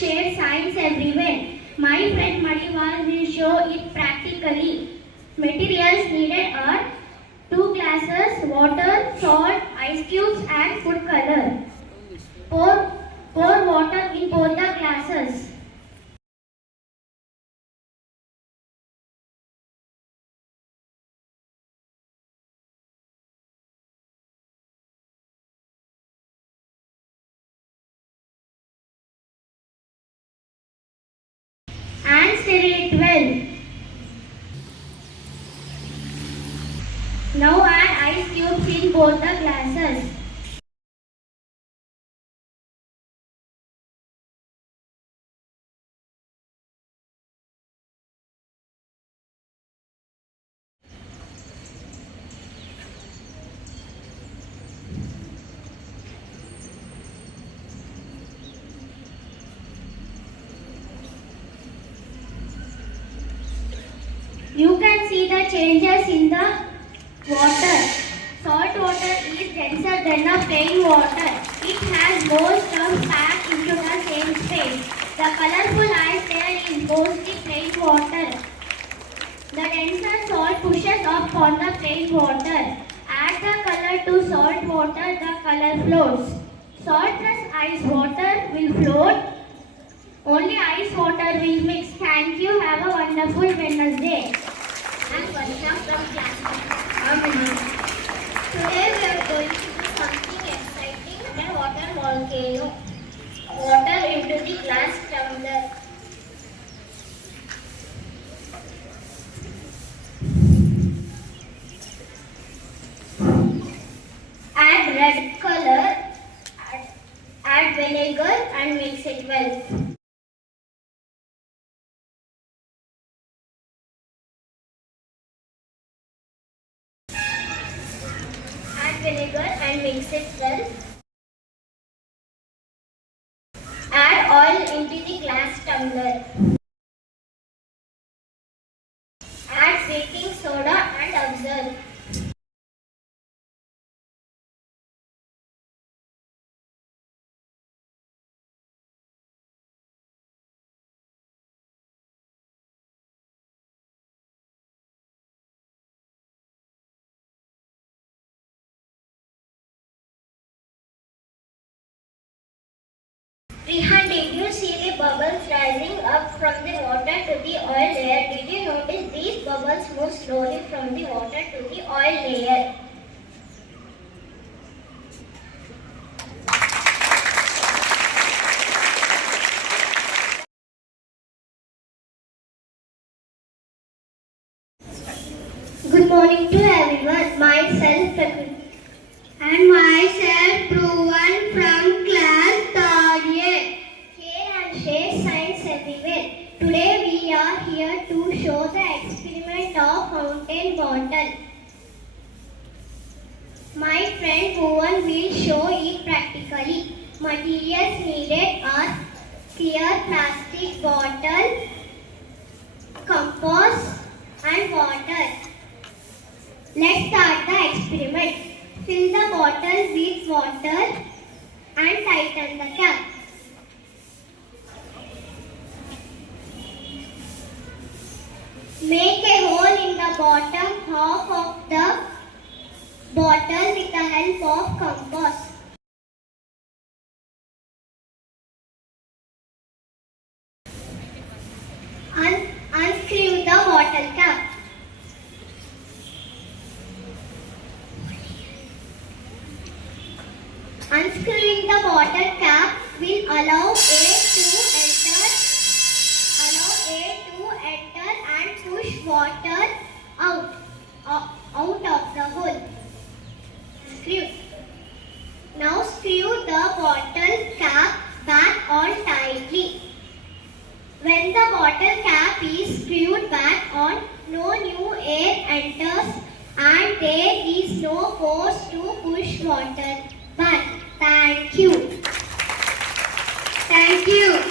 share science everywhere. My friend Madhival will show it practically. Materials needed are 2 glasses, water, salt, ice cubes and food color. Pour water in both the glasses. And stir it well. Now add ice cubes in both the glasses. You can see the changes in the water. Salt water is denser than the plain water. It has more stuff packed into the same space. The colorful ice there is mostly plain water. The denser salt pushes up on the plain water. Add the color to salt water, the color floats. Salt plus ice water will float. Only ice water will mix. Thank you. Have a wonderful Wednesday. I'm Varsha from class. Today we are going to do something exciting. And water volcano. Water into the glass tumbler. Add red color. Add vinegar and mix it well. Vinegar and mix it well. Add oil into the glass tumbler. Add baking soda and observe. Rehan, did you see the bubbles rising up from the water to the oil layer? Did you notice these bubbles move slowly from the water to the oil layer? Good morning to everyone. Myself Prakriti. And myself Dhruvan from class 3rd year. Care and share science everywhere. Today we are here to show the experiment of fountain bottle. My friend Bhuvan will show it practically. Materials needed are clear plastic bottle, compass and water. Let's start the experiment. Fill the bottle with water and tighten the cap. Make a hole in the bottom half of the bottle with the help of compass. Unscrew the bottle cap. Unscrewing the bottle cap will allow air to enter and push water out of the hole. Screw. Now screw the bottle cap back on tightly. When the bottle cap is screwed back on, no new air enters and there is no force to push water back. Thank you. Thank you.